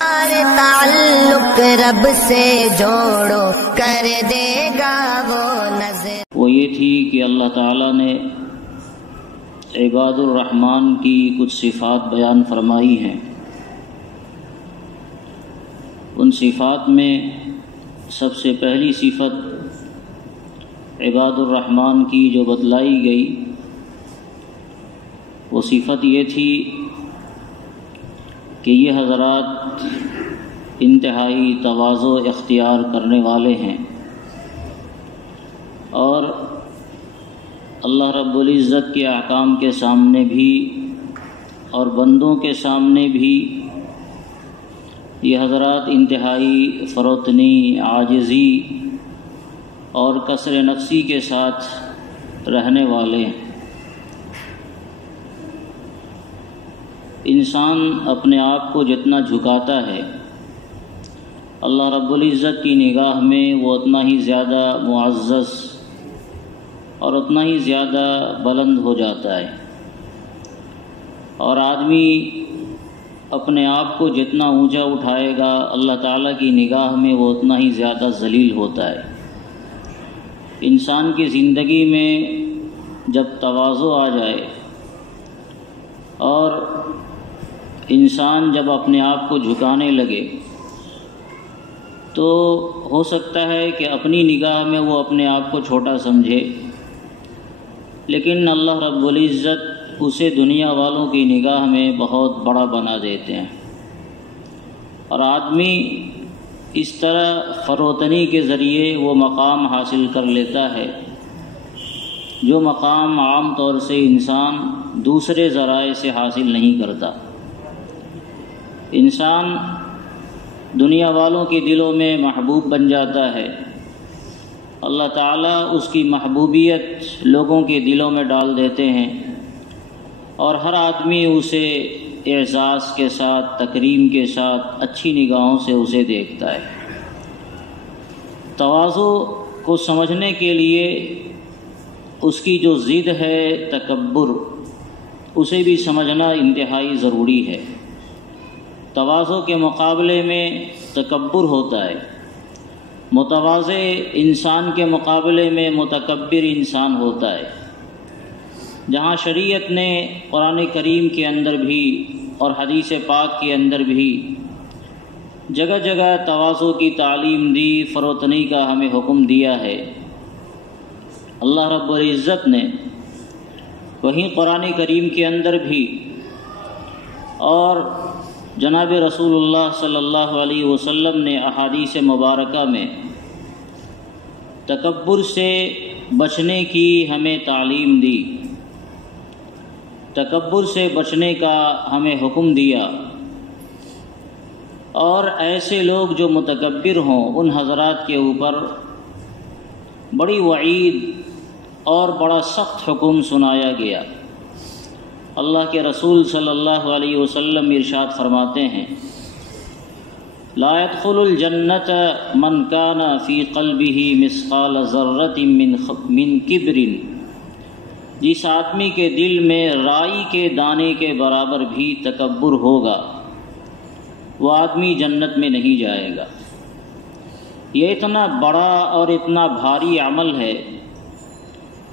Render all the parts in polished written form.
تعلق رب سے جوڑو کر دے گا وہ نظر۔ وہ یہ تھی کہ اللہ تعالیٰ نے عباد الرحمن کی کچھ صفات بیان فرمائی ہیں۔ ان صفات میں سب سے پہلی صفت عباد الرحمن کی جو بتلائی گئی وہ صفت یہ تھی کہ یہ حضرات انتہائی تواضع اختیار کرنے والے ہیں اور اللہ رب العزت کے احکام کے سامنے بھی اور بندوں کے سامنے بھی یہ حضرات انتہائی فروتنی، عاجزی اور کسر نفسی کے ساتھ رہنے والے ہیں۔ انسان اپنے آپ کو جتنا جھکاتا ہے اللہ رب العزت کی نگاہ میں وہ اتنا ہی زیادہ معزز اور اتنا ہی زیادہ بلند ہو جاتا ہے، اور آدمی اپنے آپ کو جتنا اونچا اٹھائے گا اللہ تعالیٰ کی نگاہ میں وہ اتنا ہی زیادہ ذلیل ہوتا ہے۔ انسان کی زندگی میں جب تواضع آ جائے اور انسان جب اپنے آپ کو جھکانے لگے تو ہو سکتا ہے کہ اپنی نگاہ میں وہ اپنے آپ کو چھوٹا سمجھے، لیکن اللہ رب العزت اسے دنیا والوں کی نگاہ میں بہت بڑا بنا دیتے ہیں، اور آدمی اس طرح فروتنی کے ذریعے وہ مقام حاصل کر لیتا ہے جو مقام عام طور سے انسان دوسرے ذرائع سے حاصل نہیں کرتا۔ انسان دنیا والوں کے دلوں میں محبوب بن جاتا ہے، اللہ تعالیٰ اس کی محبوبیت لوگوں کے دلوں میں ڈال دیتے ہیں، اور ہر آدمی اسے اعزاز کے ساتھ، تکریم کے ساتھ، اچھی نگاہوں سے اسے دیکھتا ہے۔ تواضع کو سمجھنے کے لیے اس کی جو ضد ہے تکبر، اسے بھی سمجھنا انتہائی ضروری ہے۔ تواضع کے مقابلے میں تکبر ہوتا ہے، متواضع انسان کے مقابلے میں متکبر انسان ہوتا ہے۔ جہاں شریعت نے قرآن کریم کے اندر بھی اور حدیث پاک کے اندر بھی جگہ جگہ تواضع کی تعلیم دی، فروتنی کا ہمیں حکم دیا ہے، اللہ رب العزت نے وہیں قرآن کریم کے اندر بھی اور جناب رسول اللہ صلی اللہ علیہ وسلم نے احادیث مبارکہ میں تکبر سے بچنے کی ہمیں تعلیم دی، تکبر سے بچنے کا ہمیں حکم دیا، اور ایسے لوگ جو متکبر ہوں ان حضرات کے اوپر بڑی وعید اور بڑا سخت حکم سنایا گیا۔ اللہ کے رسول صلی اللہ علیہ وسلم ارشاد فرماتے ہیں، لا يدخل الجنت من كان في قلبه مثقال ذرة من کبر، جس آدمی کے دل میں رائی کے دانے کے برابر بھی تکبر ہوگا وہ آدمی جنت میں نہیں جائے گا۔ یہ اتنا بڑا اور اتنا بھاری عمل ہے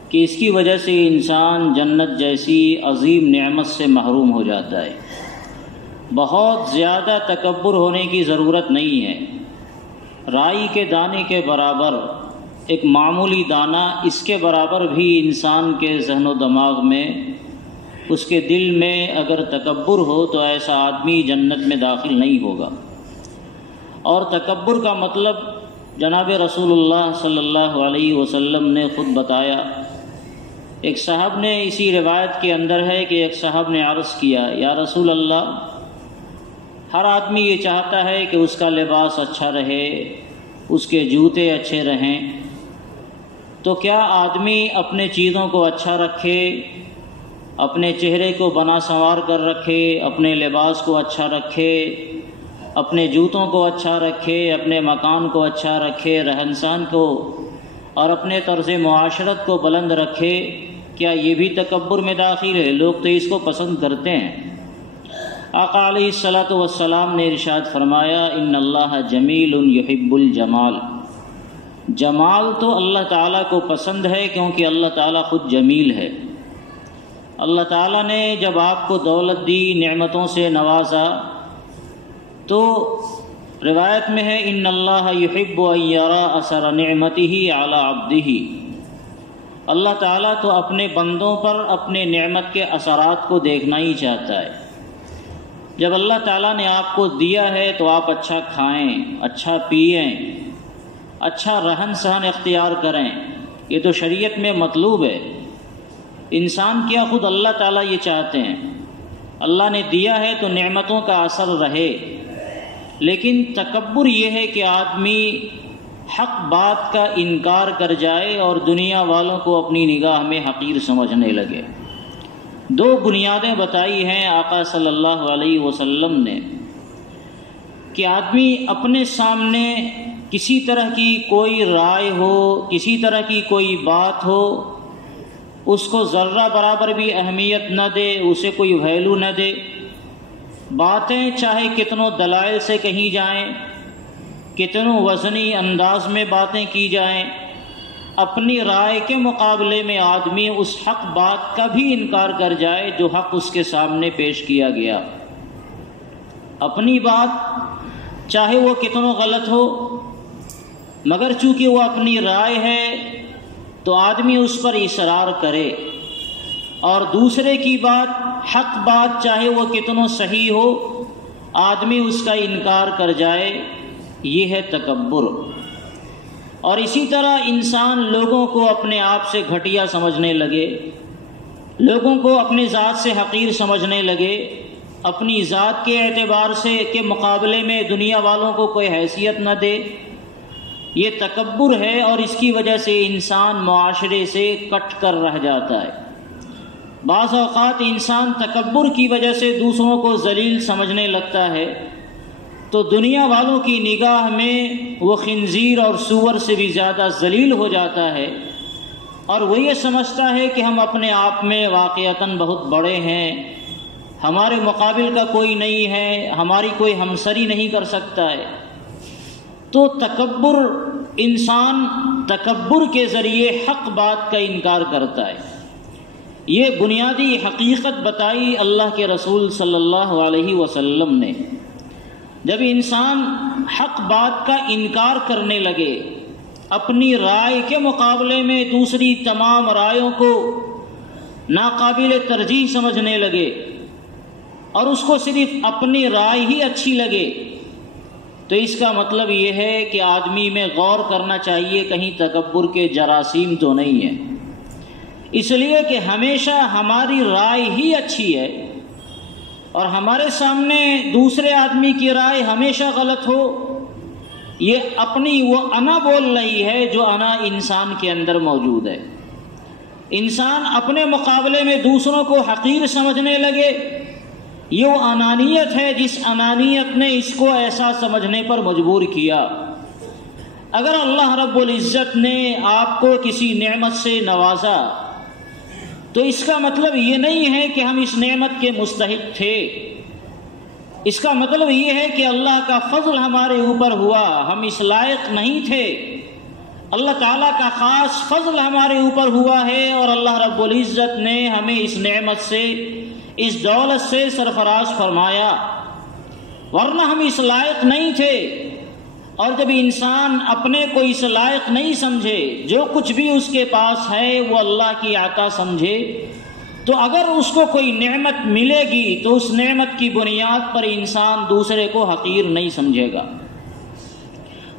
کہ اس کی وجہ سے انسان جنت جیسی عظیم نعمت سے محروم ہو جاتا ہے۔ بہت زیادہ تکبر ہونے کی ضرورت نہیں ہے، رائی کے دانے کے برابر، ایک معمولی دانہ، اس کے برابر بھی انسان کے ذہن و دماغ میں، اس کے دل میں اگر تکبر ہو تو ایسا آدمی جنت میں داخل نہیں ہوگا۔ اور تکبر کا مطلب جناب رسول اللہ صلی اللہ علیہ وسلم نے خود بتایا۔ ایک صاحب نے، اسی روایت کے اندر ہے کہ ایک صاحب نے عرض کیا، یا رسول اللہ، ہر آدمی یہ چاہتا ہے کہ اس کا لباس اچھا رہے، اس کے جوتے اچھے رہیں، تو کیا آدمی اپنے چیزوں کو اچھا رکھے، اپنے چہرے کو بنا سنوار کر رکھے، اپنے لباس کو اچھا رکھے، اپنے جوتوں کو اچھا رکھے، اپنے مکان کو اچھا رکھے، رہن سہن کو اور اپنے طرز معاشرت کو بلند رکھے، کیا یہ بھی تکبر میں داخل ہے؟ لوگ تو اس کو پسند کرتے ہیں۔ آقا علیہ الصلاۃ والسلام نے ارشاد فرمایا ان اللہ جمیل یحب الجمال، جمال تو اللہ تعالیٰ کو پسند ہے کیونکہ اللہ تعالیٰ خود جمیل ہے۔ اللہ تعالیٰ نے جب آپ کو دولت دی، نعمتوں سے نوازا، تو روایت میں ہے ان اللہ یحب ان یری اثر نعمتہ علی عبدہ، اللہ تعالیٰ تو اپنے بندوں پر اپنے نعمت کے اثرات کو دیکھنا ہی چاہتا ہے۔ جب اللہ تعالیٰ نے آپ کو دیا ہے تو آپ اچھا کھائیں، اچھا پئیں، اچھا رہن سہن اختیار کریں، یہ تو شریعت میں مطلوب ہے۔ انسان کیا خود اللہ تعالیٰ یہ چاہتے ہیں، اللہ نے دیا ہے تو نعمتوں کا اثر رہے، لیکن تکبر یہ ہے کہ آدمی حق بات کا انکار کر جائے اور دنیا والوں کو اپنی نگاہ میں حقیر سمجھنے لگے۔ دو بنیادیں بتائی ہیں آقا صلی اللہ علیہ وسلم نے کہ آدمی اپنے سامنے کسی طرح کی کوئی رائے ہو، کسی طرح کی کوئی بات ہو، اس کو ذرہ برابر بھی اہمیت نہ دے، اسے کوئی ویلیو نہ دے۔ باتیں چاہے کتنوں دلائل سے کہی جائیں، کتنوں وزنی انداز میں باتیں کی جائیں، اپنی رائے کے مقابلے میں آدمی اس حق بات کا بھی انکار کر جائے جو حق اس کے سامنے پیش کیا گیا۔ اپنی بات چاہے وہ کتنوں غلط ہو، مگر چونکہ وہ اپنی رائے ہے تو آدمی اس پر اصرار کرے، اور دوسرے کی بات، حق بات چاہے وہ کتنوں صحیح ہو، آدمی اس کا انکار کر جائے، یہ ہے تکبر۔ اور اسی طرح انسان لوگوں کو اپنے آپ سے گھٹیا سمجھنے لگے، لوگوں کو اپنے ذات سے حقیر سمجھنے لگے، اپنی ذات کے اعتبار سے کے مقابلے میں دنیا والوں کو کوئی حیثیت نہ دے، یہ تکبر ہے، اور اس کی وجہ سے انسان معاشرے سے کٹ کر رہ جاتا ہے۔ بعض اوقات انسان تکبر کی وجہ سے دوسروں کو ذلیل سمجھنے لگتا ہے تو دنیا والوں کی نگاہ میں وہ خنزیر اور سور سے بھی زیادہ ذلیل ہو جاتا ہے، اور وہ یہ سمجھتا ہے کہ ہم اپنے آپ میں واقعتاً بہت بڑے ہیں، ہمارے مقابل کا کوئی نہیں ہے، ہماری کوئی ہمسری نہیں کر سکتا ہے۔ تو تکبر، انسان تکبر کے ذریعے حق بات کا انکار کرتا ہے۔ یہ بنیادی حقیقت بتائی اللہ کے رسول صلی اللہ علیہ وسلم نے۔ جب انسان حق بات کا انکار کرنے لگے، اپنی رائے کے مقابلے میں دوسری تمام رائےوں کو ناقابل ترجیح سمجھنے لگے اور اس کو صرف اپنی رائے ہی اچھی لگے، تو اس کا مطلب یہ ہے کہ آدمی میں غور کرنا چاہیے کہیں تکبر کے جراثیم تو نہیں ہے، اس لیے کہ ہمیشہ ہماری رائے ہی اچھی ہے اور ہمارے سامنے دوسرے آدمی کی رائے ہمیشہ غلط ہو، یہ اپنی وہ انا بول رہی ہے جو انا انسان کے اندر موجود ہے۔ انسان اپنے مقابلے میں دوسروں کو حقیر سمجھنے لگے، یہ وہ انانیت ہے جس انانیت نے اس کو ایسا سمجھنے پر مجبور کیا۔ اگر اللہ رب العزت نے آپ کو کسی نعمت سے نوازا تو اس کا مطلب یہ نہیں ہے کہ ہم اس نعمت کے مستحق تھے، اس کا مطلب یہ ہے کہ اللہ کا فضل ہمارے اوپر ہوا، ہم اس لائق نہیں تھے، اللہ تعالیٰ کا خاص فضل ہمارے اوپر ہوا ہے اور اللہ رب العزت نے ہمیں اس نعمت سے، اس دولت سے سرفراز فرمایا، ورنہ ہم اس لائق نہیں تھے۔ اور جب انسان اپنے کو اس لائق نہیں سمجھے، جو کچھ بھی اس کے پاس ہے وہ اللہ کی عطا سمجھے، تو اگر اس کو کوئی نعمت ملے گی تو اس نعمت کی بنیاد پر انسان دوسرے کو حقیر نہیں سمجھے گا۔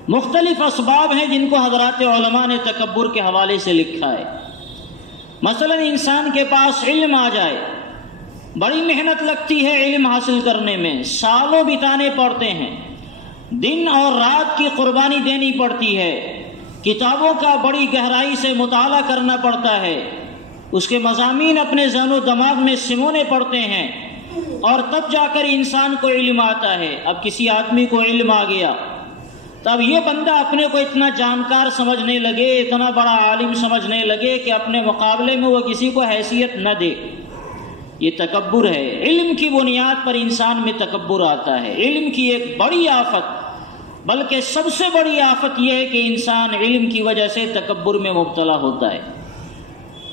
مختلف اسباب ہیں جن کو حضرات علماء نے تکبر کے حوالے سے لکھا ہے۔ مثلا انسان کے پاس علم آ جائے، بڑی محنت لگتی ہے علم حاصل کرنے میں، سالوں بتانے پڑتے ہیں، دن اور رات کی قربانی دینی پڑتی ہے، کتابوں کا بڑی گہرائی سے مطالعہ کرنا پڑتا ہے، اس کے مضامین اپنے ذہن و دماغ میں سمونے پڑتے ہیں، اور تب جا کر انسان کو علم آتا ہے۔ اب کسی آدمی کو علم آ گیا تو اب یہ بندہ اپنے کو اتنا جانکار سمجھنے لگے، اتنا بڑا عالم سمجھنے لگے کہ اپنے مقابلے میں وہ کسی کو حیثیت نہ دے۔ یہ تکبر ہے۔ علم کی بنیاد پر انسان میں تکبر آتا ہے۔ علم کی ایک بڑی آفت، بلکہ سب سے بڑی آفت یہ ہے کہ انسان علم کی وجہ سے تکبر میں مبتلا ہوتا ہے۔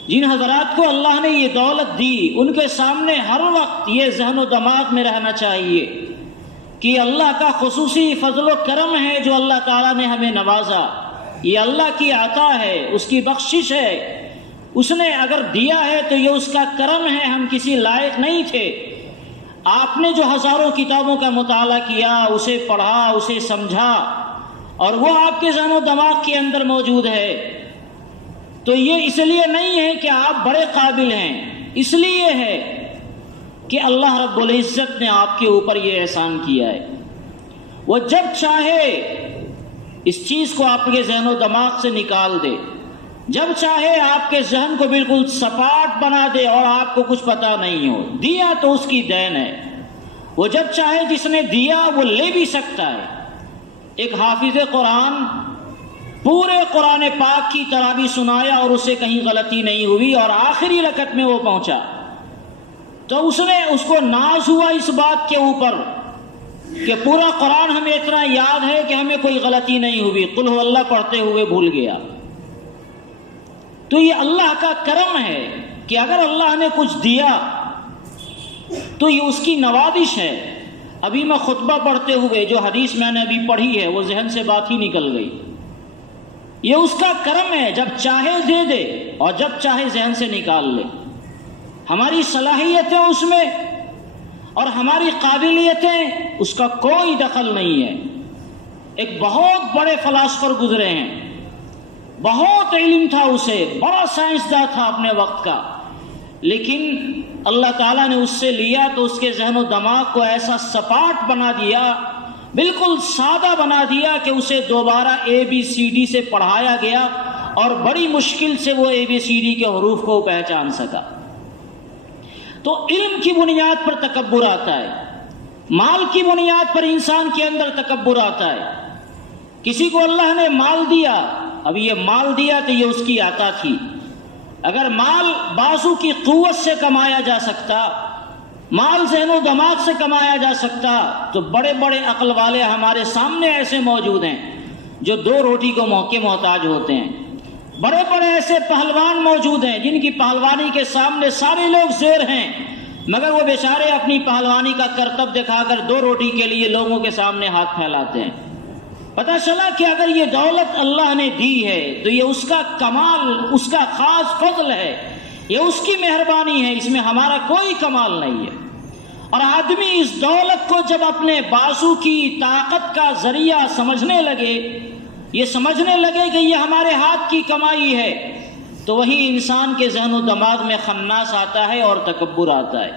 جن حضرات کو اللہ نے یہ دولت دی، ان کے سامنے ہر وقت یہ ذہن و دماغ میں رہنا چاہیے کہ اللہ کا خصوصی فضل و کرم ہے جو اللہ تعالیٰ نے ہمیں نوازا، یہ اللہ کی عطا ہے، اس کی بخشش ہے، اس نے اگر دیا ہے تو یہ اس کا کرم ہے، ہم کسی لائق نہیں تھے۔ آپ نے جو ہزاروں کتابوں کا مطالعہ کیا، اسے پڑھا، اسے سمجھا، اور وہ آپ کے ذہن و دماغ کے اندر موجود ہے، تو یہ اس لیے نہیں ہے کہ آپ بڑے قابل ہیں، اس لیے ہے کہ اللہ رب العزت نے آپ کے اوپر یہ احسان کیا ہے۔ وہ جب چاہے اس چیز کو آپ کے ذہن و دماغ سے نکال دے، جب چاہے آپ کے ذہن کو بالکل سپاٹ بنا دے اور آپ کو کچھ پتہ نہیں ہو، دیا تو اس کی دین ہے۔ وہ جب چاہے جس نے دیا وہ لے بھی سکتا ہے۔ ایک حافظ قرآن پورے قرآن پاک کی تراویح سنایا اور اسے کہیں غلطی نہیں ہوئی، اور آخری رکعت میں وہ پہنچا تو اس کو ناز ہوا اس بات کے اوپر کہ پورا قرآن ہمیں اتنا یاد ہے کہ ہمیں کوئی غلطی نہیں ہوئی، قل هو اللہ پڑھتے ہوئے بھول گیا۔ تو یہ اللہ کا کرم ہے کہ اگر اللہ نے کچھ دیا تو یہ اس کی نوازش ہے۔ ابھی میں خطبہ پڑھتے ہوئے جو حدیث میں نے ابھی پڑھی ہے وہ ذہن سے بات ہی نکل گئی۔ یہ اس کا کرم ہے، جب چاہے دے دے اور جب چاہے ذہن سے نکال لے۔ ہماری صلاحیتیں اس میں اور ہماری قابلیتیں، اس کا کوئی دخل نہیں ہے۔ ایک بہت بڑے فلاسفر گزرے ہیں، بہت علم تھا اسے، بڑا سائنسداں تھا اپنے وقت کا، لیکن اللہ تعالیٰ نے اس سے لیا تو اس کے ذہن و دماغ کو ایسا سپاٹ بنا دیا، بالکل سادہ بنا دیا کہ اسے دوبارہ ABCD سے پڑھایا گیا اور بڑی مشکل سے وہ ABCD کے حروف کو پہچان سکا۔ تو علم کی بنیاد پر تکبر آتا ہے، مال کی بنیاد پر انسان کے اندر تکبر آتا ہے۔ کسی کو اللہ نے مال دیا، اب یہ مال دیا تو یہ اس کی عطا تھی۔ اگر مال بازو کی قوت سے کمایا جا سکتا، مال ذہن و دماغ سے کمایا جا سکتا، تو بڑے بڑے عقل والے ہمارے سامنے ایسے موجود ہیں جو 2 روٹی کو موقع محتاج ہوتے ہیں۔ بڑے بڑے ایسے پہلوان موجود ہیں جن کی پہلوانی کے سامنے سارے لوگ زیر ہیں، مگر وہ بیچارے اپنی پہلوانی کا کرتب دکھا کر 2 روٹی کے لیے لوگوں کے سامنے ہاتھ پھیلاتے ہیں۔ پتہ چلا کہ اگر یہ دولت اللہ نے دی ہے تو یہ اس کا کمال، اس کا خاص فضل ہے، یہ اس کی مہربانی ہے، اس میں ہمارا کوئی کمال نہیں ہے۔ اور آدمی اس دولت کو جب اپنے بازو کی طاقت کا ذریعہ سمجھنے لگے، یہ سمجھنے لگے کہ یہ ہمارے ہاتھ کی کمائی ہے، تو وہی انسان کے ذہن و دماغ میں خناس آتا ہے اور تکبر آتا ہے۔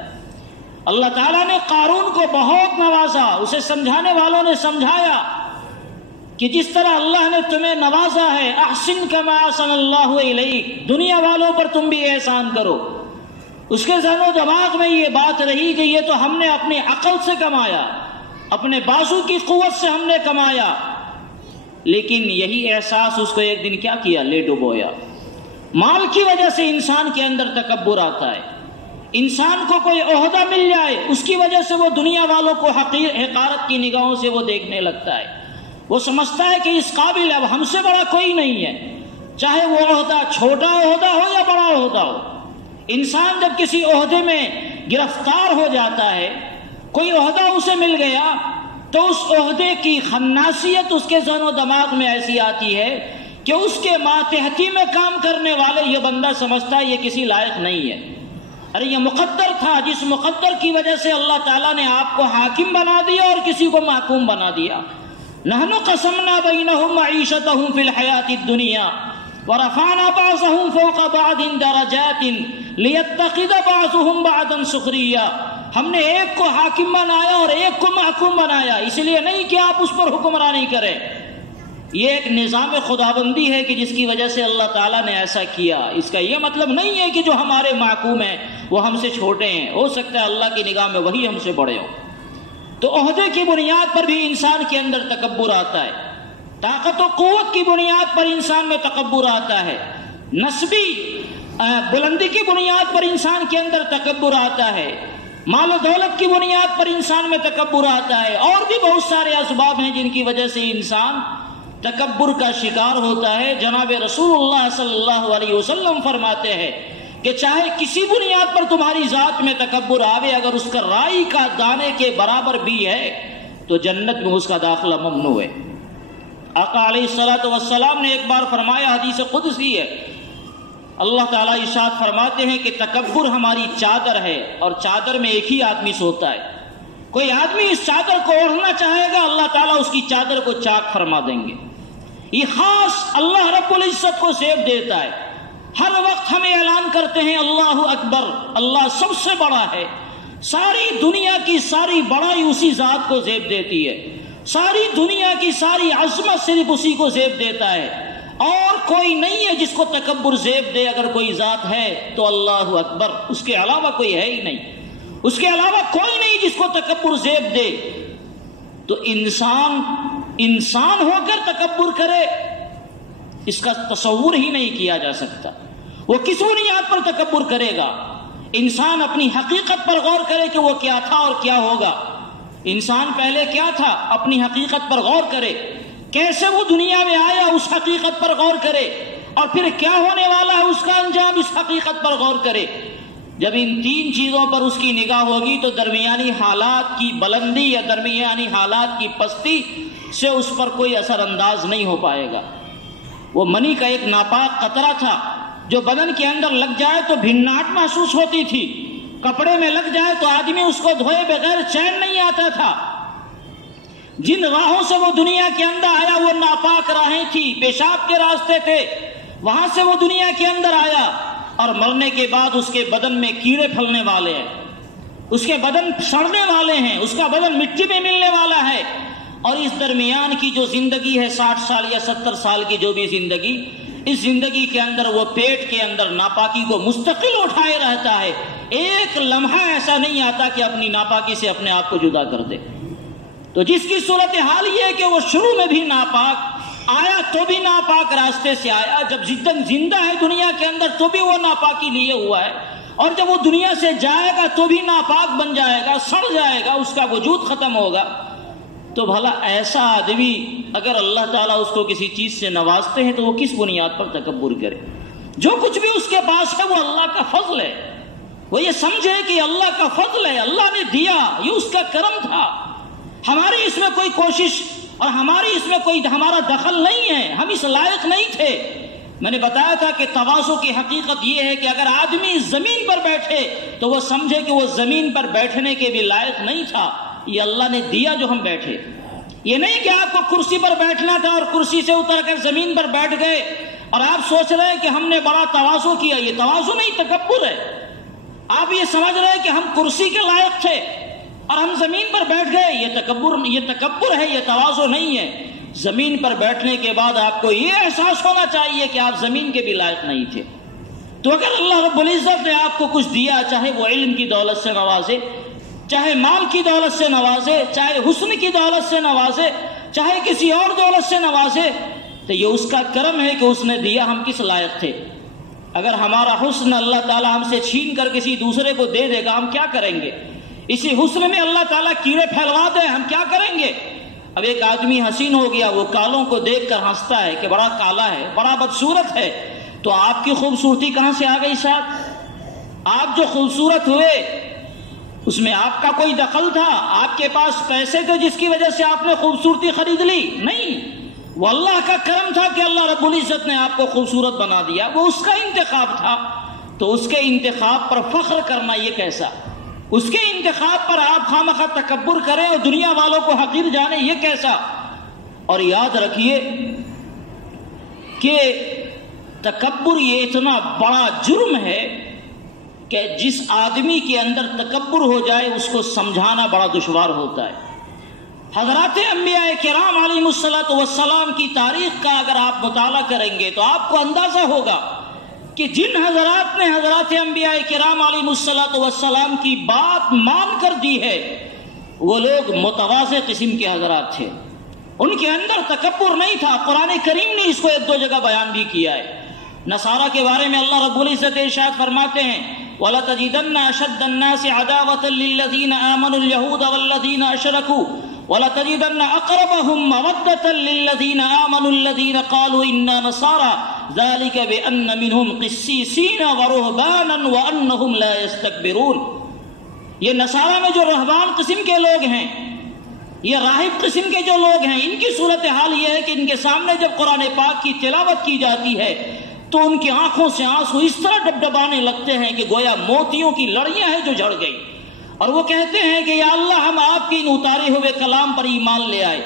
اللہ تعالیٰ نے قارون کو بہت نوازا، اسے سمجھانے والوں نے سمجھایا کہ جس طرح اللہ نے تمہیں نوازا ہے، احسن کما احسن اللہ الیک، دنیا والوں پر تم بھی احسان کرو۔ اس کے ذہن و دماغ میں یہ بات رہی کہ یہ تو ہم نے اپنی عقل سے کمایا، اپنے بازو کی قوت سے ہم نے کمایا، لیکن یہی احساس اس کو ایک دن کیا کیا، لے ڈبویا۔ مال کی وجہ سے انسان کے اندر تکبر آتا ہے۔ انسان کو کوئی عہدہ مل جائے، اس کی وجہ سے وہ دنیا والوں کو حقارت کی نگاہوں سے وہ دیکھنے لگتا ہے۔ وہ سمجھتا ہے کہ اس قابل اب ہم سے بڑا کوئی نہیں ہے، چاہے وہ عہدہ چھوٹا عہدہ ہو یا بڑا عہدہ ہو۔ انسان جب کسی عہدے میں گرفتار ہو جاتا ہے، کوئی عہدہ اسے مل گیا، تو اس عہدے کی خناسیت اس کے ذہن و دماغ میں ایسی آتی ہے کہ اس کے ماتحتی میں کام کرنے والے یہ بندہ سمجھتا ہے یہ کسی لائق نہیں ہے۔ ارے یہ مقدر تھا، جس مقدر کی وجہ سے اللہ تعالیٰ نے آپ کو حاکم بنا دیا اور کسی کو محکوم بنا دیا۔ نحن قسمنا بینہم معیشتہم فی الحیاۃ الدنیا ورفعنا بعضهم فوق بعض درجات لیتخذ بعضهم بعضا سخریا۔ ہم نے ایک کو حاکم بنایا اور ایک کو محکوم بنایا، اس لیے نہیں کہ آپ اس پر حکمرانی کریں۔ یہ ایک نظام خدابندی ہے کہ جس کی وجہ سے اللہ تعالیٰ نے ایسا کیا۔ اس کا یہ مطلب نہیں ہے کہ جو ہمارے محکوم ہیں وہ ہم سے چھوٹے ہیں، ہو سکتا ہے اللہ کی نگاہ میں وہی ہم سے بڑے ہوں۔ تو عہدے کی بنیاد پر بھی انسان کے اندر تکبر آتا ہے، طاقت و قوت کی بنیاد پر انسان میں تکبر آتا ہے، نسبی بلندی کی بنیاد پر انسان کے اندر تکبر آتا ہے، مال و دولت کی بنیاد پر انسان میں تکبر آتا ہے، اور بھی بہت سارے اسباب ہیں جن کی وجہ سے انسان تکبر کا شکار ہوتا ہے۔ جناب رسول اللہ صلی اللہ علیہ وسلم فرماتے ہیں کہ چاہے کسی بنیاد پر تمہاری ذات میں تکبر آوے، اگر اس کا رائی کا دانے کے برابر بھی ہے تو جنت میں اس کا داخلہ ممنوع ہے۔ آقا علیہ الصلوۃ والسلام نے ایک بار فرمایا، حدیث قدسی ہے، اللہ تعالیٰ ارشاد فرماتے ہیں کہ تکبر ہماری چادر ہے اور چادر میں ایک ہی آدمی سوتا ہے، کوئی آدمی اس چادر کو اوڑھنا چاہے گا اللہ تعالیٰ اس کی چادر کو چاک فرما دیں گے۔ یہ خاص اللہ رب العزت کو زیب دیتا ہے۔ ہر وقت ہمیں اعلان کرتے ہیں اللہ اکبر، اللہ سب سے بڑا ہے، ساری دنیا کی ساری بڑائی اسی ذات کو زیب دیتی ہے، ساری دنیا کی ساری عظمت صرف اسی کو زیب دیتا ہے، اور کوئی نہیں ہے جس کو تکبر زیب دے۔ اگر کوئی ذات ہے تو اللہ اکبر، اس کے علاوہ کوئی ہے ہی نہیں، اس کے علاوہ کوئی نہیں جس کو تکبر زیب دے۔ تو انسان ہو کر تکبر کرے، اس کا تصور ہی نہیں کیا جا سکتا۔ وہ کس بنیاد پر تکبر کرے گا؟ انسان اپنی حقیقت پر غور کرے کہ وہ کیا تھا اور کیا ہوگا۔ انسان پہلے کیا تھا، اپنی حقیقت پر غور کرے، کیسے وہ دنیا میں آیا اس حقیقت پر غور کرے، اور پھر کیا ہونے والا ہے اس کا انجام اس حقیقت پر غور کرے۔ جب ان تین چیزوں پر اس کی نگاہ ہوگی تو درمیانی حالات کی بلندی یا درمیانی حالات کی پستی سے اس پر کوئی اثر انداز نہیں ہو پائے گا۔ وہ منی کا ایک ناپاک قطرہ تھا جو بدن کے اندر لگ جائے تو بھناٹ محسوس ہوتی تھی، کپڑے میں لگ جائے تو آدمی اس کو دھوئے بغیر چین نہیں آتا تھا۔ جن راہوں سے وہ دنیا کے اندر آیا وہ ناپاک راہیں تھی، پیشاب کے راستے تھے، وہاں سے وہ دنیا کے اندر آیا، اور مرنے کے بعد اس کے بدن میں کیڑے پھلنے والے ہیں، اس کے بدن سڑنے والے ہیں، اس کا بدن مٹی میں ملنے والا ہے، اور اس درمیان کی جو زندگی ہے 60 سال یا 70 سال کی جو بھی زندگی، اس زندگی کے اندر وہ پیٹ کے اندر ناپاکی کو مستقل اٹھائے رہتا ہے۔ ایک لمحہ ایسا نہیں آتا کہ اپنی ناپاکی سے اپنے آپ کو جدا کر دے۔ تو جس کی صورتحال یہ ہے کہ وہ شروع میں بھی ناپاک آیا تو بھی ناپاک راستے سے آیا، جب زندہ ہے دنیا کے اندر تو بھی وہ ناپاکی لیے ہوا ہے، اور جب وہ دنیا سے جائے گا تو بھی ناپاک بن جائے گا، سڑ جائے گا، اس کا وجود ختم ہوگا۔ تو بھلا ایسا آدمی اگر اللہ تعالیٰ اس کو کسی چیز سے نوازتے ہیں تو وہ کس بنیاد پر تکبر کرے؟ جو کچھ بھی اس کے پاس ہے وہ اللہ کا فضل ہے، وہ یہ سمجھے کہ اللہ کا فضل ہے، اللہ نے دیا، یہ اس کا کرم تھا، ہماری اس میں کوئی کوشش اور ہماری اس میں کوئی ہمارا دخل نہیں ہے، ہم اس لائق نہیں تھے۔ میں نے بتایا تھا کہ تواضع کی حقیقت یہ ہے کہ اگر آدمی زمین پر بیٹھے تو وہ سمجھے کہ وہ زمین پر بیٹھنے کے بھی لائق نہیں تھا، یہ اللہ نے دیا جو ہم بیٹھے۔ یہ نہیں کہ آپ کو کرسی پر بیٹھنا تھا اور کرسی سے اتر کر زمین پر بیٹھ گئے اور آپ سوچ رہے ہیں کہ ہم نے بڑا تواضع کیا، یہ تواضع نہیں، تکبر ہے۔ آپ یہ سمجھ رہے ہیں کہ ہم کرسی کے لائق تھے اور ہم زمین پر بیٹھ گئے، یہ تکبر ہے، یہ تواضع نہیں ہے۔ زمین پر بیٹھنے کے بعد آپ کو یہ احساس ہونا چاہیے کہ آپ زمین کے بھی لائق نہیں تھے۔ تو اگر اللہ رب العزت نے آپ کو کچھ دیا، چاہے وہ علم کی دولت سے نوازے، چاہے مال کی دولت سے نوازے، چاہے حسن کی دولت سے نوازے، چاہے کسی اور دولت سے نوازے، تو یہ اس کا کرم ہے کہ اس نے دیا، ہم کس لائق تھے۔ اگر ہمارا حسن اللہ تعالیٰ ہم سے چھین کر کسی دوسرے کو دے دے گا، ہم کیا کریں گے؟ اسی حسن میں اللہ تعالیٰ کیڑے پھیلوا دے، ہم کیا کریں گے؟ اب ایک آدمی حسین ہو گیا، وہ کالوں کو دیکھ کر ہنستا ہے کہ بڑا کالا ہے، بڑا بدصورت ہے، تو آپ کی خوبصورتی کہاں سے آ گئی صاحب؟ آپ جو خوبصورت ہوئے اس میں آپ کا کوئی دخل تھا؟ آپ کے پاس پیسے تھے جس کی وجہ سے آپ نے خوبصورتی خرید لی؟ نہیں، وہ اللہ کا کرم تھا کہ اللہ رب العزت نے آپ کو خوبصورت بنا دیا، وہ اس کا انتخاب تھا۔ تو اس کے انتخاب پر فخر کرنا یہ کیسا؟ اس کے انتخاب پر آپ خامخواہ تکبر کریں اور دنیا والوں کو حقیر جانے، یہ کیسا؟ اور یاد رکھیے کہ تکبر یہ اتنا بڑا جرم ہے کہ جس آدمی کے اندر تکبر ہو جائے اس کو سمجھانا بڑا دشوار ہوتا ہے۔ حضرات انبیاء کرام علیہ الصلوۃ والسلام کی تاریخ کا اگر آپ مطالعہ کریں گے تو آپ کو اندازہ ہوگا کہ جن حضرات نے حضرات انبیاء کرام علیہ الصلوۃ والسلام کی بات مان کر دی ہے وہ لوگ متواضع قسم کے حضرات تھے، ان کے اندر تکبر نہیں تھا۔ قرآن کریم نے اس کو ایک دو جگہ بیان بھی کیا ہے۔ نصارہ کے بارے میں اللہ رب العزت ارشاد فرماتے ہیں وَلَتَجِدَنَّ أَشَدَّ النَّاسِ عَدَاوَةً لِلَّذِينَ آمَنُوا الْيَهُودَ وَالَّذِينَ أَشْرَكُوا وَلَتَجِدَنَّ أَقْرَبَهُمْ مَوَدَّةً لِلَّذِينَ آمَنُوا الَّذِينَ قَالُوا إِنَّا نَصَارَى ذَلِكَ بِأَنَّ مِنْهُمْ قِسِّيسِينَ وَرُهْبَانًا وَأَنَّهُمْ لَا يَسْتَكْبِرُونَ۔ یہ نصارہ میں جو رہبان قسم کے لوگ ہیں، یہ راہب قسم کے جو لوگ ہیں، ان کی صورتحال یہ ہے کہ ان کے سامنے جب قرآن پاک کی تلاوت کی جاتی ہے تو ان کی آنکھوں سے آنسو اس طرح ڈبڈبانے لگتے ہیں کہ گویا موتیوں کی لڑیاں ہیں جو جھڑ گئی، اور وہ کہتے ہیں کہ یا اللہ ہم آپ کے ان اتارے ہوئے کلام پر ایمان لے آئے۔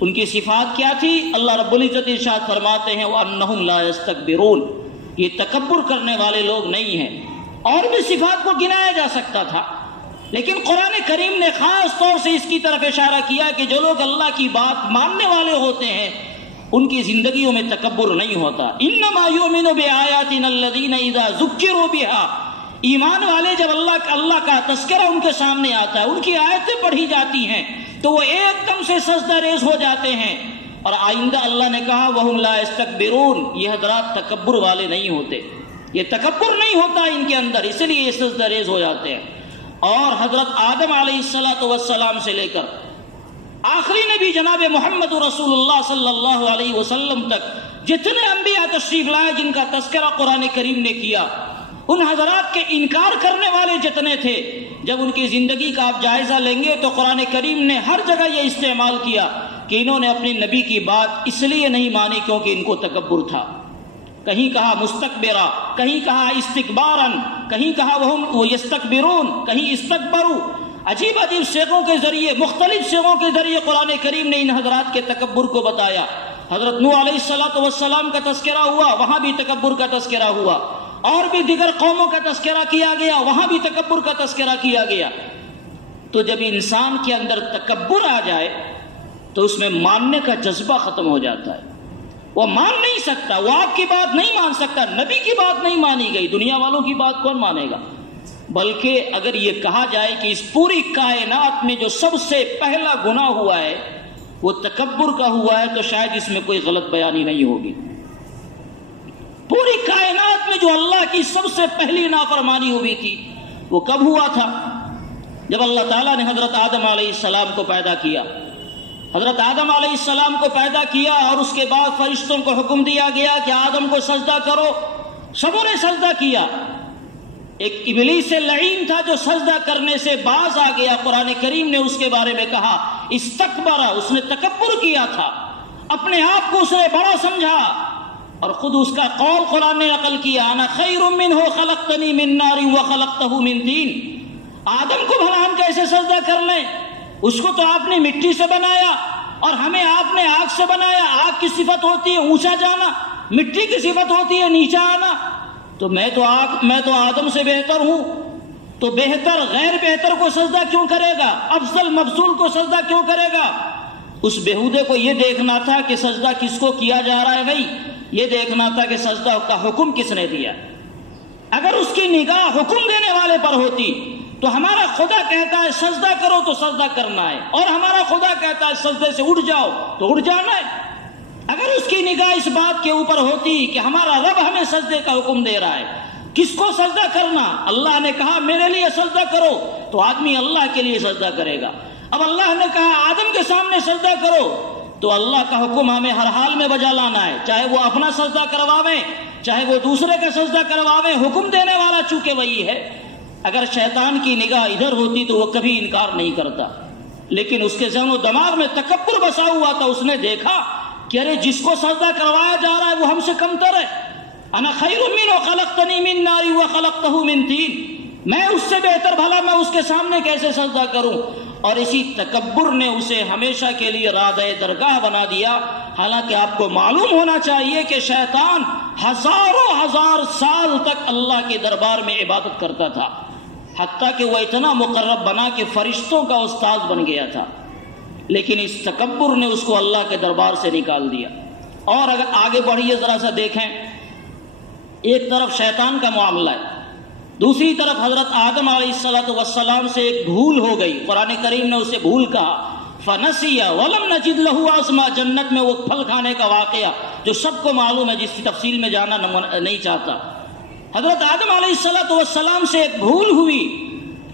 ان کی صفات کیا تھی؟ اللہ رب العزت ارشاد فرماتے ہیں وَأَنَّهُمْ لَا يَسْتَكْبِرُونَ، یہ تکبر کرنے والے لوگ نہیں ہیں۔ اور بھی صفات کو گنایا جا سکتا تھا، لیکن قرآن کریم نے خاص طور سے اس کی طرف اشارہ کیا کہ جو لوگ اللہ کی بات ماننے والے ہوتے ہیں ان کی زندگیوں میں تکبر نہیں ہوتا۔ انما یؤمن بآیاتنا الذین اذا ذکروا بها، ایمان والے جب اللہ کا تذکرہ ان کے سامنے آتا ہے، ان کی آیتیں پڑھی جاتی ہیں تو وہ ایک دم سے سجدہ ریز ہو جاتے ہیں۔ اور آئندہ اللہ نے کہا وَهُمْ لَا يَسْتَكْبِرُونَ، یہ حضرات تکبر والے نہیں ہوتے، یہ تکبر نہیں ہوتا ان کے اندر، اس لیے یہ سجدہ ریز ہو جاتے ہیں۔ اور حضرت آدم علیہ السلام سے لے کر آخری نبی جناب محمد رسول اللہ صلی اللہ علیہ وسلم تک جتنے انبیاء تشریف لائے جن کا تذکرہ قرآن کریم نے کیا، ان حضرات کے انکار کرنے والے جتنے تھے، جب ان کی زندگی کا آپ جائزہ لیں گے تو قرآن کریم نے ہر جگہ یہ استعمال کیا کہ انہوں نے اپنے نبی کی بات اس لیے نہیں مانی کیونکہ ان کو تکبر تھا۔ کہیں کہا مستکبرا، کہیں کہا استکبارن، کہیں کہا وہ یستکبرون، کہیں استکبروا۔ عجیب عجیب صیغوں کے ذریعے، مختلف صیغوں کے ذریعے قرآن کریم نے ان حضرات کے تکبر کو بتایا۔ حضرت نوح علیہ السلام کا تذکرہ ہوا، وہاں بھی تکبر کا تذکرہ ہوا، اور بھی دیگر قوموں کا تذکرہ کیا گیا، وہاں بھی تکبر کا تذکرہ کیا گیا۔ تو جب انسان کے اندر تکبر آ جائے تو اس میں ماننے کا جذبہ ختم ہو جاتا ہے، وہ مان نہیں سکتا، وہ آپ کی بات نہیں مان سکتا۔ نبی کی بات نہیں مانی گئی، دنیا والوں کی بات کون مانے گا؟ بلکہ اگر یہ کہا جائے کہ اس پوری کائنات میں جو سب سے پہلا گناہ ہوا ہے وہ تکبر کا ہوا ہے تو شاید اس میں کوئی غلط بیانی نہیں ہوگی۔ پوری کائنات میں جو اللہ کی سب سے پہلی نافرمانی ہوئی تھی وہ کب ہوا تھا؟ جب اللہ تعالیٰ نے حضرت آدم علیہ السلام کو پیدا کیا۔ حضرت آدم علیہ السلام کو پیدا کیا اور اس کے بعد فرشتوں کو حکم دیا گیا کہ آدم کو سجدہ کرو، سبوں نے سجدہ کیا۔ ایک ابلیس لعین تھا جو سجدہ کرنے سے باز آ گیا، قرآن کریم نے اس کے بارے میں کہا استکبرا، اس نے تکبر کیا تھا، اپنے آپ کو اس نے بڑا سمجھا، اور خود اس کا قول قرآن نے نقل کیا انا خیر منہ خلقتنی من نار وخلقتہ من طین۔ آدم کو بھلا ہم کیسے سجدہ کر لیں؟ اس کو تو آپ نے مٹی سے بنایا اور ہمیں آپ نے آگ سے بنایا۔ آگ کی صفت ہوتی ہے اونچا جانا، مٹی کی صفت ہوتی ہے نیچا آنا، تو میں تو آدم سے بہتر ہوں، تو بہتر غیر بہتر کو سجدہ کیوں کرے گا؟ افضل مفضول کو سجدہ کیوں کرے گا؟ اس بےہودے کو یہ دیکھنا تھا کہ سجدہ کس کو کیا جا رہا ہے، بھائی یہ دیکھنا تھا کہ سجدہ کا حکم کس نے دیا۔ اگر اس کی نگاہ حکم دینے والے پر ہوتی تو ہمارا خدا کہتا ہے سجدہ کرو تو سجدہ کرنا ہے، اور ہمارا خدا کہتا ہے سجدے سے اٹھ جاؤ تو اٹھ جانا ہے۔ اگر اس کی نگاہ اس بات کے اوپر ہوتی کہ ہمارا رب ہمیں سجدے کا حکم دے رہا ہے، کس کو سجدہ کرنا؟ اللہ نے کہا میرے لیے سجدہ کرو، تو آدمی اللہ کے لیے سجدہ کرے گا۔ اب اللہ نے کہا آدم کے سامنے سجدہ کرو، تو اللہ کا حکم ہمیں ہر حال میں بجا لانا ہے، چاہے وہ اپنا سجدہ کرواویں، چاہے وہ دوسرے کا سجدہ کرواویں، حکم دینے والا چونکہ وہی ہے۔ اگر شیطان کی نگاہ ادھر ہوتی تو وہ کبھی انکار نہیں کرتا، لیکن اس کے ذہن و دماغ میں تکبر بسا ہوا تھا۔ اس نے دیکھا کہ ارے جس کو سجدہ کروایا جا رہا ہے وہ ہم سے کمتر ہے، انا خیر منہ خلقتنی من نار وخلقتہ من طین، میں اس سے بہتر، بھلا میں اس کے سامنے کیسے سجدہ کروں؟ اور اسی تکبر نے اسے ہمیشہ کے لیے رادۂ درگاہ بنا دیا۔ حالانکہ آپ کو معلوم ہونا چاہیے کہ شیطان ہزاروں ہزار سال تک اللہ کے دربار میں عبادت کرتا تھا، حتیٰ کہ وہ اتنا مقرب بنا کہ فرشتوں کا استاد بن گیا تھا، لیکن اس تکبر نے اس کو اللہ کے دربار سے نکال دیا۔ اور اگر آگے بڑھیے ذرا سا دیکھیں، ایک طرف شیطان کا معاملہ ہے، دوسری طرف حضرت آدم علیہ السلام سے ایک بھول ہو گئی۔ قرآن کریم نے اسے بھول کہا، فنسیا ولم نجد لہ عزما، جنت میں وہ پھل کھانے کا واقعہ جو سب کو معلوم ہے، جس کی تفصیل میں جانا نہیں چاہتا۔ حضرت آدم علیہ السلام سے ایک بھول ہوئی،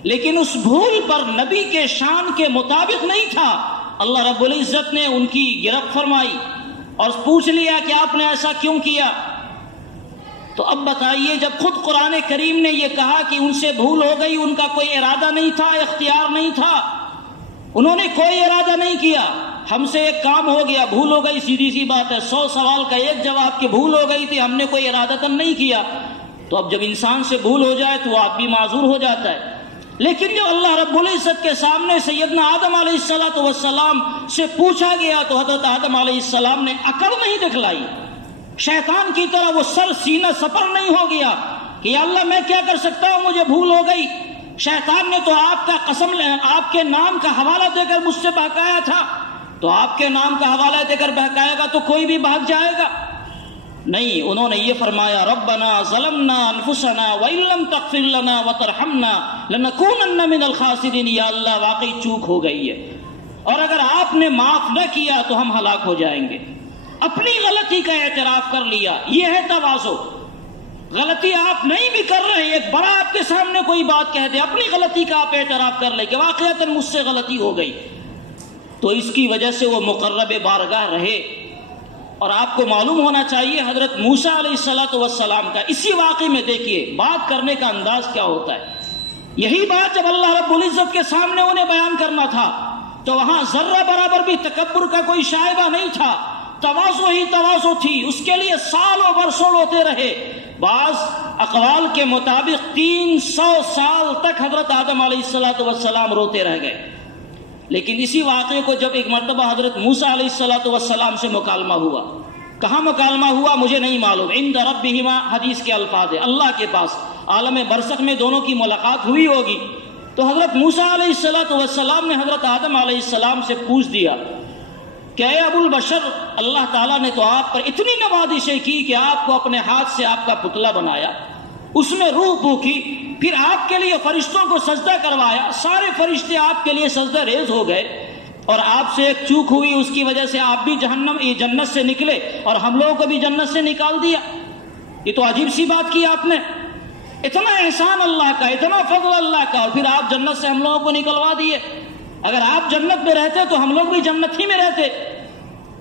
لیکن اس بھول پر نبی کے شان کے مطابق نہیں تھا۔ اللہ رب العزت نے ان کی گرفت فرمائی اور پوچھ لیا کہ آپ نے ایسا کیوں کیا؟ تو اب بتائیے، جب خود قرآن کریم نے یہ کہا کہ ان سے بھول ہو گئی، ان کا کوئی ارادہ نہیں تھا، اختیار نہیں تھا، انہوں نے کوئی ارادہ نہیں کیا، ہم سے ایک کام ہو گیا، بھول ہو گئی، سیدھی سی بات ہے، 100 سوال کا ایک جواب کہ بھول ہو گئی تھی، ہم نے کوئی ارادتاً نہیں کیا۔ تو اب جب انسان سے بھول ہو جائے تو وہ آدمی معذور ہو جاتا ہے۔ لیکن جب اللہ رب العزت کے سامنے سیدنا آدم علیہ السلام سے پوچھا گیا تو حضرت آدم علیہ السلام نے اکڑ نہیں دکھلائی، شیطان کی طرح وہ سر سینہ سپر نہیں ہو گیا کہ یا اللہ میں کیا کر سکتا ہوں، مجھے بھول ہو گئی۔ شیطان نے تو آپ کا قسم آپ کے نام کا حوالہ دے کر مجھ سے بہکایا تھا، تو آپ کے نام کا حوالہ دے کر بہکائے گا تو کوئی بھی بھاگ جائے گا؟ نہیں، انہوں نے یہ فرمایا ربنا ظلمنا انفسنا وان لم تغفر لنا وترحمنا لنکونن من الخاسرین، یا اللہ واقعی چوک ہو گئی ہے، اور اگر آپ نے معاف نہ کیا تو ہم ہلاک ہو جائیں گے۔ اپنی غلطی کا اعتراف کر لیا، یہ ہے تواضع۔ غلطی آپ نہیں بھی کر رہے، ایک بڑا آپ کے سامنے کوئی بات کہہ دے، اپنی غلطی کا آپ اعتراف کر لیں کہ واقعتاً مجھ سے غلطی ہو گئی، تو اس کی وجہ سے وہ مقرب بارگاہ رہے۔ اور آپ کو معلوم ہونا چاہیے حضرت موسیٰ علیہ السلام کا اسی واقعے میں دیکھیے بات کرنے کا انداز کیا ہوتا ہے۔ یہی بات جب اللہ رب العزت کے سامنے انہیں بیان کرنا تھا تو وہاں ذرہ برابر بھی تکبر کا کوئی شائبہ نہیں تھا، تواضع ہی تواضع تھی۔ اس کے لیے سالوں برسوں روتے رہے، بعض اقوال کے مطابق 300 سال تک حضرت آدم علیہ السلام روتے رہ گئے۔ لیکن اسی واقعے کو جب ایک مرتبہ حضرت موسیٰ علیہ السلام سے مکالمہ ہوا، کہاں مکالمہ ہوا مجھے نہیں معلوم، عند ربہما حدیث کے الفاظ ہے، اللہ کے پاس عالم برزخ میں دونوں کی ملاقات ہوئی ہوگی، تو حضرت موسیٰ علیہ السلام نے حضرت آدم علیہ السلام سے پوچھ دیا کہ اے ابو البشر، اللہ تعالیٰ نے تو آپ پر اتنی نوازشیں کی کہ آپ کو اپنے ہاتھ سے آپ کا پتلا بنایا، اس میں روح پھونکی، پھر آپ کے لیے فرشتوں کو سجدہ کروایا، سارے فرشتے آپ کے لیے سجدہ ریز ہو گئے، اور آپ سے ایک چوک ہوئی، اس کی وجہ سے آپ بھی جنت سے نکلے اور ہم لوگوں کو بھی جنت سے نکال دیا۔ یہ تو عجیب سی بات کی آپ نے، اتنا احسان اللہ کا، اتنا فضل اللہ کا، اور پھر آپ جنت سے ہم لوگوں کو نکلوا دیے۔ اگر آپ جنت میں رہتے تو ہم لوگ بھی جنت ہی میں رہتے۔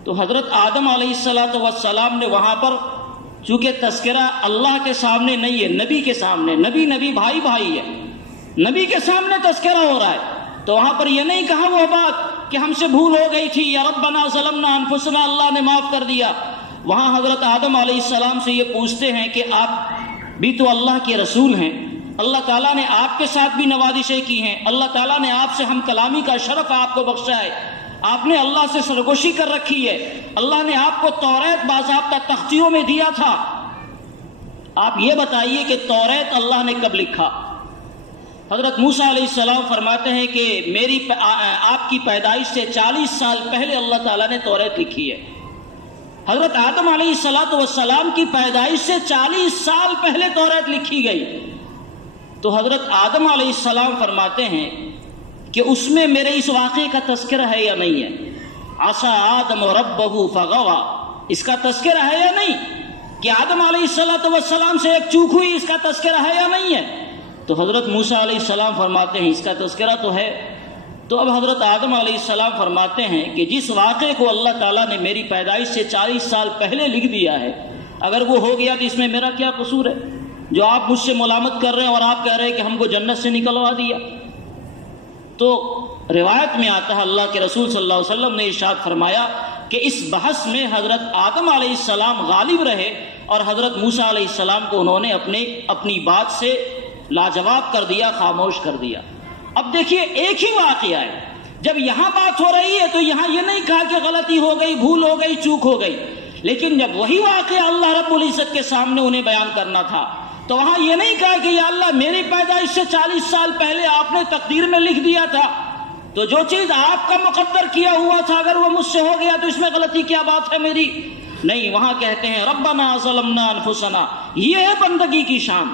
تو حضرت آدم علیہ السلام نے وہاں پر، چونکہ تذکرہ اللہ کے سامنے نہیں ہے، نبی کے سامنے، نبی بھائی بھائی ہے، نبی کے سامنے تذکرہ ہو رہا ہے، تو وہاں پر یہ نہیں کہا وہ بات کہ ہم سے بھول ہو گئی تھی یا ربنا ظلمنا انفسنا، اللہ نے معاف کر دیا۔ وہاں حضرت آدم علیہ السلام سے یہ پوچھتے ہیں کہ آپ بھی تو اللہ کے رسول ہیں، اللہ تعالیٰ نے آپ کے ساتھ بھی نوازشیں کی ہیں، اللہ تعالیٰ نے آپ سے ہم کلامی کا شرف آپ کو بخشا ہے، آپ نے اللہ سے سرگوشی کر رکھی ہے، اللہ نے آپ کو توریت باضابطہ تختیوں میں دیا تھا، آپ یہ بتائیے کہ توریت اللہ نے کب لکھا؟ حضرت موسیٰ علیہ السلام فرماتے ہیں کہ آپ کی پیدائش سے 40 سال پہلے اللہ تعالیٰ نے توریت لکھی ہے۔ حضرت آدم علیہ السلام کی پیدائش سے 40 سال پہلے توریت لکھی گئی، تو حضرت آدم علیہ السلام فرماتے ہیں کہ اس میں میرے اس واقعے کا تذکرہ ہے یا نہیں ہے؟ عصا آدم ربہ فغوا، اس کا تذکرہ ہے یا نہیں؟ کہ آدم علیہ السلام سے ایک چوک ہوئی، اس کا تذکرہ ہے یا نہیں ہے؟ تو حضرت موسیٰ علیہ السلام فرماتے ہیں اس کا تذکرہ تو ہے۔ تو اب حضرت آدم علیہ السلام فرماتے ہیں کہ جس واقعے کو اللہ تعالیٰ نے میری پیدائش سے 40 سال پہلے لکھ دیا ہے، اگر وہ ہو گیا تو اس میں میرا کیا قصور ہے؟ جو آپ مجھ سے ملامت کر رہے ہیں اور آپ کہہ رہے ہیں کہ ہم کو جنت سے نکلوا دیا۔ تو روایت میں آتا ہے اللہ کے رسول صلی اللہ علیہ وسلم نے ارشاد فرمایا کہ اس بحث میں حضرت آدم علیہ السلام غالب رہے اور حضرت موسیٰ علیہ السلام کو انہوں نے اپنی بات سے لاجواب کر دیا، خاموش کر دیا۔ اب دیکھیے ایک ہی واقعہ ہے، جب یہاں بات ہو رہی ہے تو یہاں یہ نہیں کہا کہ غلطی ہو گئی، بھول ہو گئی، چوک ہو گئی، لیکن جب وہی واقعہ اللہ رب العزت کے سامنے انہیں بیان کرنا تھا تو وہاں یہ نہیں کہا کہ یا اللہ میری پیدائش سے 40 سال پہلے آپ نے تقدیر میں لکھ دیا تھا، تو جو چیز آپ کا مقدر کیا ہوا تھا اگر وہ مجھ سے ہو گیا تو اس میں غلطی کیا بات ہے میری؟ نہیں، وہاں کہتے ہیں ربنا ظلمنا انفسنا۔ یہ ہے بندگی کی شان،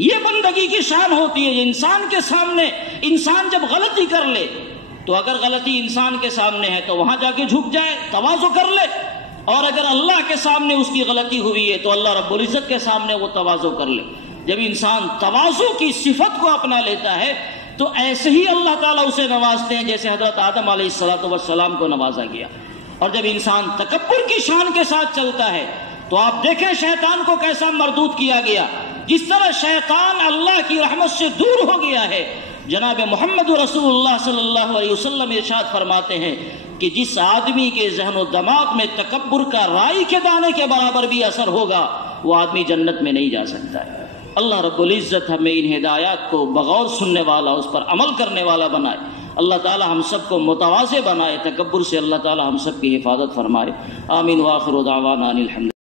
یہ بندگی کی شان ہوتی ہے انسان کے سامنے۔ انسان جب غلطی کر لے تو اگر غلطی انسان کے سامنے ہے تو وہاں جا کے جھک جائے، تواضع کر لے، اور اگر اللہ کے سامنے اس کی غلطی ہوئی ہے تو اللہ رب العزت کے سامنے وہ تواضع کر لے۔ جب انسان تواضع کی صفت کو اپنا لیتا ہے تو ایسے ہی اللہ تعالیٰ اسے نوازتے ہیں جیسے حضرت آدم علیہ السلام کو نوازا گیا۔ اور جب انسان تکبر کی شان کے ساتھ چلتا ہے تو آپ دیکھیں شیطان کو کیسا مردود کیا گیا۔ جس طرح شیطان اللہ کی رحمت سے دور ہو گیا ہے، جناب محمد رسول اللہ صلی اللہ علیہ وسلم ارشاد فرماتے ہیں کہ جس آدمی کے ذہن و دماغ میں تکبر کا رائی کے دانے کے برابر بھی اثر ہوگا وہ آدمی جنت میں نہیں جا سکتا ہے۔ اللہ رب العزت ہمیں ان ہدایات کو بغور سننے والا، اس پر عمل کرنے والا بنائے۔ اللہ تعالی ہم سب کو متواضع بنائے، تکبر سے اللہ تعالی ہم سب کی حفاظت فرمائے۔ آمین وآخر دعوانا ان الحمد